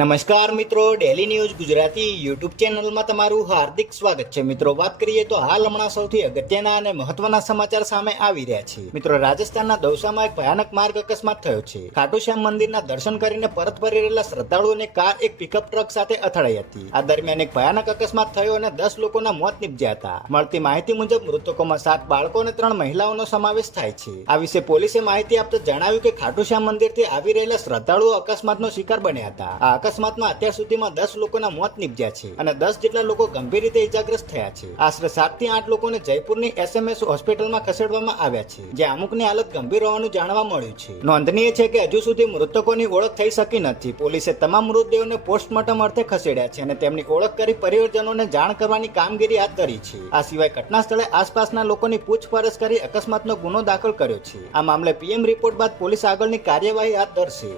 નમસ્કાર મિત્રો, daily news Gujarati YouTube ચેનલમાં તમારું હાર્દિક સ્વાગત છે. મિત્રો, વાત કરીએ તો હાલ હમણાં સૌથી અગત્યના અને મહત્વના સમાચાર સામે આવી રહ્યા છે. મિત્રો, રાજસ્થાનના દૌસામાં એક ભયાનક માર્ગ અકસ્માત થયો છે. ખાટુ શ્યામ મંદિરના દર્શન કરીને પરત ફરી રહેલા શ્રદ્ધાળુઓની કાર એક પિકઅપ ટ્રક સાથે અથડાઈ હતી. આ દરમિયાન એક ભયાનક અકસ્માત થયો અને 10 લોકોના મોત નીપજ્યા હતા. મળતી માહિતી મુજબ મૃતકોમાં 7 બાળકો અને 3 મહિલાઓનો સમાવેશ થાય છે. આ વિશે પોલીસે માહિતી આપતા જણાવ્યું કે ખાટુ શ્યામ મંદિરથી આવી રહેલા શ્રદ્ધાળુઓ અકસ્માતનો શિકાર બન્યા હતા. અકસ્માતમાં અત્યાર સુધીમાં 10 લોકોના મોત નીપજ્યા છે અને 10 જેટલા લોકો ગંભીર રીતે ઇજાગ્રસ્ત થયા છે. આશરે 7 થી 8 લોકોને જયપુરની SMS હોસ્પિટલમાં ખસેડવામાં આવ્યા છે, જ્યાં અમુકની હાલત ગંભીર હોવાનું જાણવા મળ્યું છે. નોંધનીય છે કે હજુ સુધી મૃતકોની ઓળખ થઈ શકી નથી. પોલીસે તમામ મૃતદેહોને પોસ્ટમોર્ટમ અર્થે ખસેડ્યા છે અને તેમની ઓળખ કરી પરિવારજનોને જાણ કરવાની કામગીરી હાથ ધરી છે. આ સિવાય ઘટના સ્થળે આસપાસના લોકોની પૂછપરછ કરી અકસ્માતનો ગુનો દાખલ કર્યો છે. આ મામલે PM રિપોર્ટ બાદ પોલીસ આગળની કાર્યવાહી હાથ ધરશે.